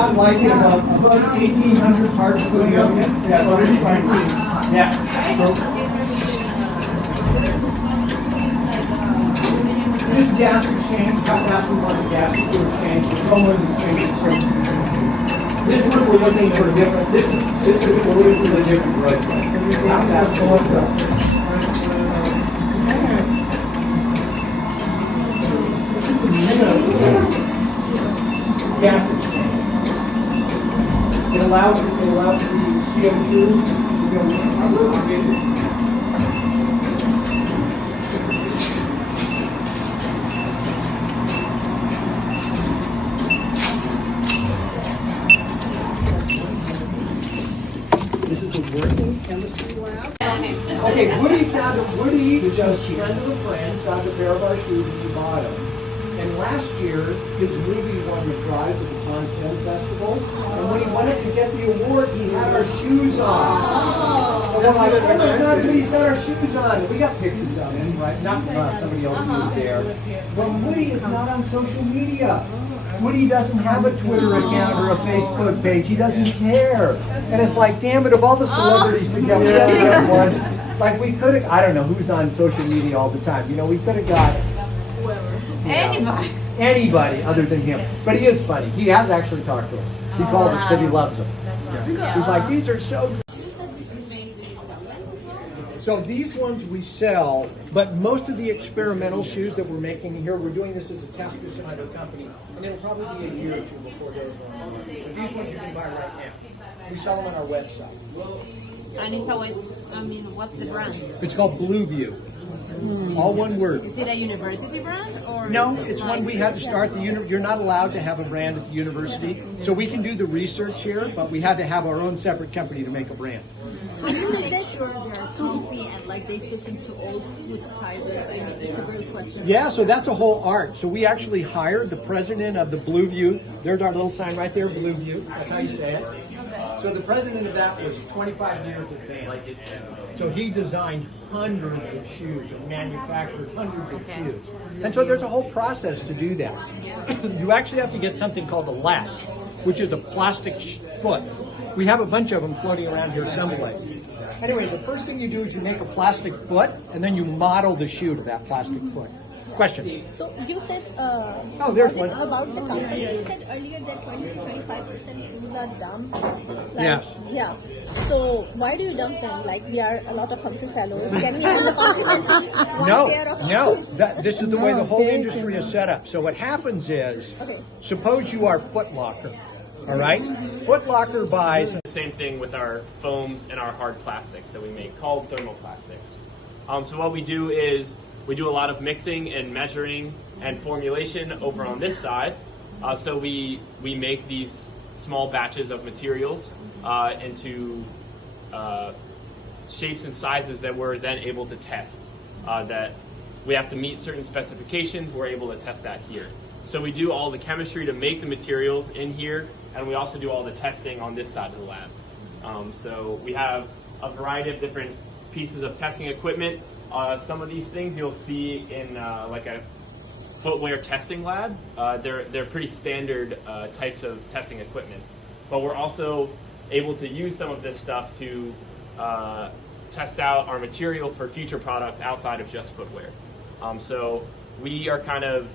not like it about 1,800 parts per million? Yeah, what are you trying to do? Yeah. This gas exchange, how fast we want the gas to exchange, no more than change. This one we're looking for different, this is we're looking for the different growth rate. How fast will it go? This is the minimum gas exchange. It allows the CO2 to go. This is a working chemistry lab. Okay, Woody, which is a friend of a friend, found a pair of our shoes and he bought them. And last year, his movie won the prize at the Cannes Film Festival. And when he went up to get the award, he had our shoes on. And we're like, oh my God, Woody's got our shoes on. We got pictures of him, right? Not somebody else who was there. But Woody is not on social media. Woody doesn't have a Twitter account or a Facebook page. He doesn't care. And it's like, damn it, of all the celebrities to get one, like we could have, I don't know who's on social media all the time. You know, we could have got anybody other than him. But he is funny. He has actually talked to us. He called us because he loves them. Yeah. He's like, these are so good. So these ones we sell, but most of the experimental shoes that we're making here, we're doing this as a test for some other company, and it'll probably be a year or two before those ones. But these ones you can buy right now. We sell them on our website. And it's always, I mean, what's the brand? It's called Blue View. All one word. Is it a university brand or? No, it's one we had to start. You're not allowed to have a brand at the university, so we can do the research here, but we had to have our own separate company to make a brand. So you make sure they're comfy and like they fit into all foot sizes. I mean, it's a great question. Yeah, so that's a whole art. So we actually hired the president of the Blue View. There's our little sign right there, Blue View. That's how you say it. So the president of that was 25 years advanced. So he designed hundreds of shoes and manufactured hundreds of shoes. And so there's a whole process to do that. You actually have to get something called a latch, which is a plastic foot. We have a bunch of them floating around here someplace. Anyway, the first thing you do is you make a plastic foot, and then you model the shoe to that plastic foot. Question? So you said, there's was one. it about the company? You said earlier that 20 to 25% shoes are dumped. Like, Yes. Yeah. So why do you dump them? Like we are a lot of country fellows. Can we have a complimentary one pair of shoes? This is the way the whole industry is set up. So what happens is, suppose you are Foot Locker. All right? Foot Locker buys. The same thing with our foams and our hard plastics that we make called thermoplastics. So what we do is we do a lot of mixing and measuring and formulation over on this side. So we make these small batches of materials into shapes and sizes that we're then able to test. That we have to meet certain specifications, we're able to test that here. So we do all the chemistry to make the materials in here, and we also do all the testing on this side of the lab. So we have a variety of different pieces of testing equipment. Some of these things you'll see in like a footwear testing lab. They're pretty standard types of testing equipment. But we're also able to use some of this stuff to test out our material for future products outside of just footwear. So we are kind of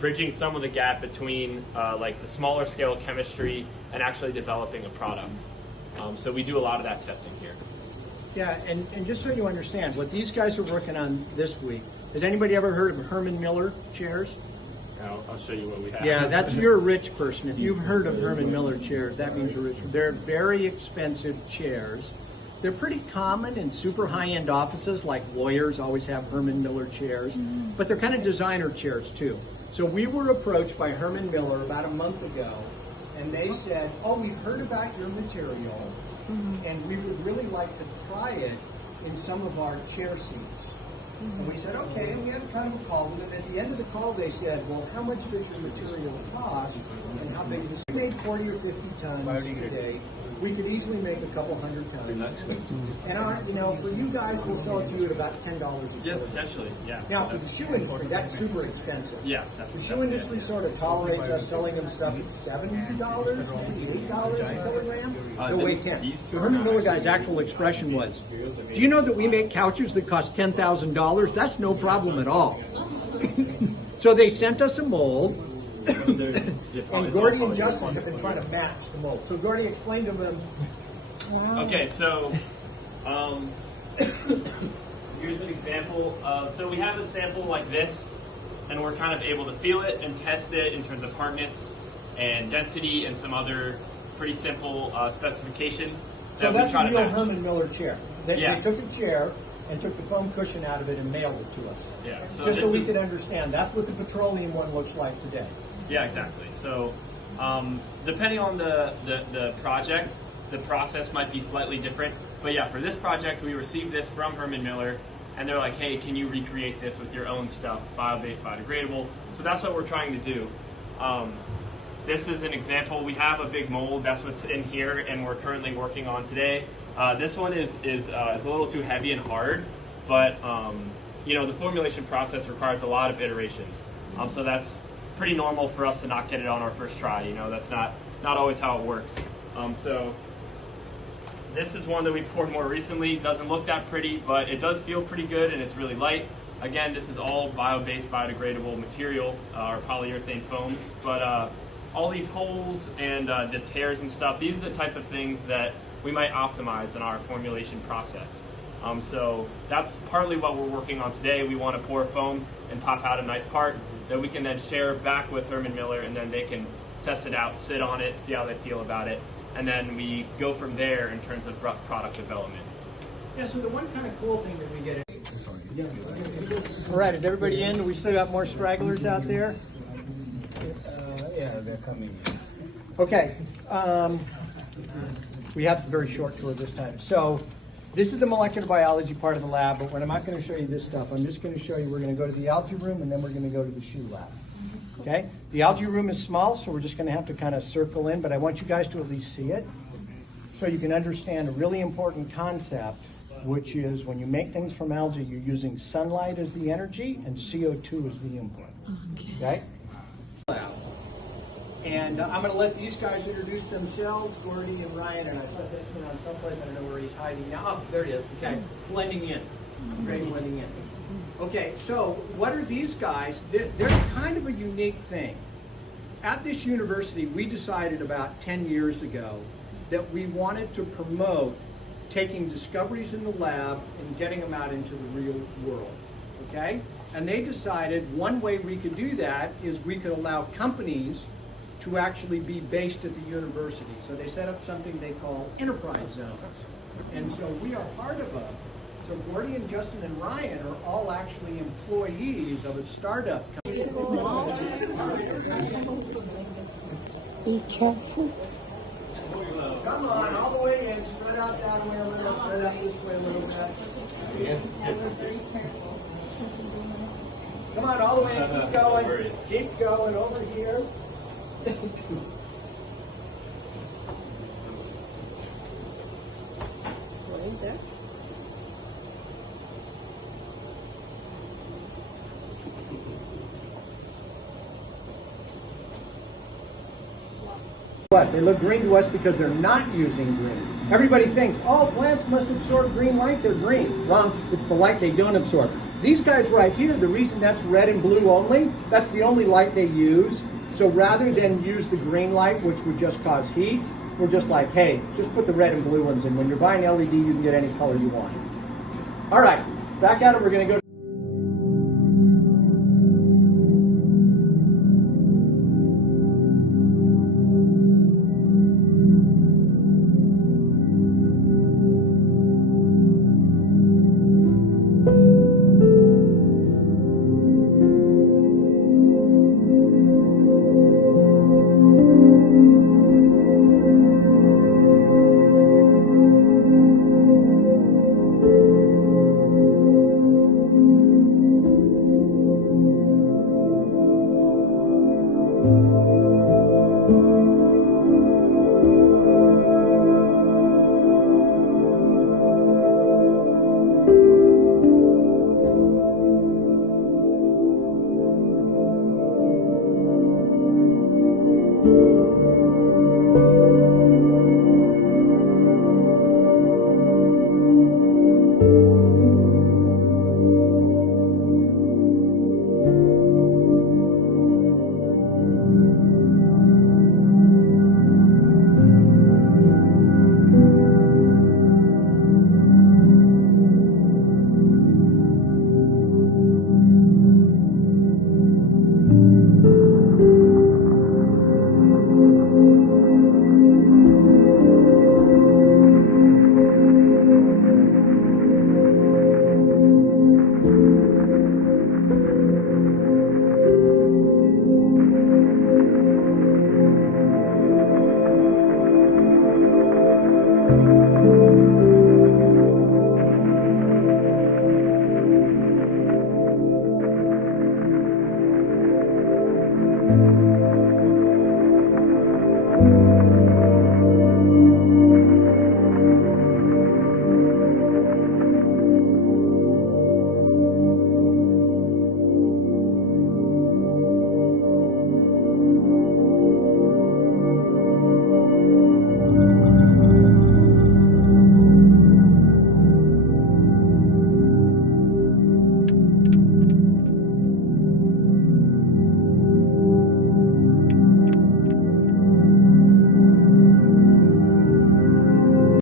bridging some of the gap between like the smaller scale chemistry and actually developing a product. So we do a lot of that testing here. Yeah, and just so you understand, what these guys are working on this week, has anybody ever heard of Herman Miller chairs? I'll show you what we have. Yeah, that's you're a rich person. If you've heard of Herman Miller chairs, that means you're rich. They're very expensive chairs. They're pretty common in super high-end offices, like lawyers always have Herman Miller chairs, but they're kind of designer chairs too. So we were approached by Herman Miller about a month ago, and they said, oh, we've heard about your material, and we would really like to try it in some of our chair seats. And we said, okay, and we had kind of a call with them. At the end of the call, they said, well, how much does your material cost, and how big is it? We made 40 or 50 tons a day. we could easily make a couple hundred pounds. And for you guys, we'll sell it to you at about $10 a Yeah, kilogram. potentially. Yeah. Now, So for the shoe industry, that's super expensive. yeah, The shoe industry sort of tolerates us selling them stuff at $72, maybe $8 a kilogram. No, wait, 10. The Herman Miller guy's actual expression was, do you know that we make couches that cost $10,000? That's no problem at all. So they sent us a mold, and Gordy and Justin have been trying to match the mold. So Gordy, explain to them. Okay, so here's an example. So we have a sample like this, and we're kind of able to feel it and test it in terms of hardness and density and some other pretty simple specifications. So that that's we try a to real match. Herman Miller chair. They Yeah. took a chair and took the foam cushion out of it and mailed it to us. Yeah, so Just so this we is- could understand. That's what the petroleum one looks like today. Yeah, exactly. So depending on the project, the process might be slightly different. But yeah, for this project, we received this from Herman Miller, and they're like, hey, can you recreate this with your own stuff, bio-based, biodegradable? So that's what we're trying to do. This is an example. We have a big mold. That's what's in here, and we're currently working on today. This one is a little too heavy and hard, but the formulation process requires a lot of iterations. So that's pretty normal for us to not get it on our first try. That's not always how it works. So this is one that we poured more recently. Doesn't look that pretty, but it does feel pretty good, and it's really light. Again, this is all bio-based, biodegradable material, or polyurethane foams. But all these holes and the tears and stuff, these are the types of things that we might optimize in our formulation process. So that's partly what we're working on today. We want to pour foam and pop out a nice part that we can then share back with Herman Miller, and then they can test it out, sit on it, see how they feel about it, and then we go from there in terms of product development. Yeah, so the one kind of cool thing that we get All right, is everybody in? We still got more stragglers out there? Yeah, they're coming. Okay. We have a very short tour this time. So this is the molecular biology part of the lab, but when I'm not going to show you this stuff, I'm just going to show you, we're going to go to the algae room, and then we're going to go to the shoe lab. Okay? The algae room is small, so we're just going to have to kind of circle in, but I want you guys to at least see it so you can understand a really important concept, which is when you make things from algae, you're using sunlight as the energy and CO2 as the input. Okay? And I'm going to let these guys introduce themselves, Gordy and Ryan, and I put this one on someplace, I don't know where he's hiding now. Oh, there he is. Okay, blending in. Great, blending in. Okay, so what are these guys? They're kind of a unique thing. At this university, we decided about 10 years ago that we wanted to promote taking discoveries in the lab and getting them out into the real world, okay? And they decided one way we could do that is we could allow companies to actually be based at the university. So they set up something they call enterprise zones. And so we are part of a, so Gordy and Justin and Ryan are all actually employees of a startup company. Be careful. Come on, all the way in, spread out that way a little, spread out this way a little bit. Come on, all the way in, keep going, keep going, over here. Right there. They look green to us because they're not using green. Everybody thinks, oh, plants must absorb green light, they're green. Wrong, it's the light they don't absorb. These guys right here, the reason that's red and blue only, that's the only light they use. So rather than use the green light, which would just cause heat, we're just like, hey, just put the red and blue ones in. When you're buying LED, you can get any color you want. All right, back at it, we're gonna go.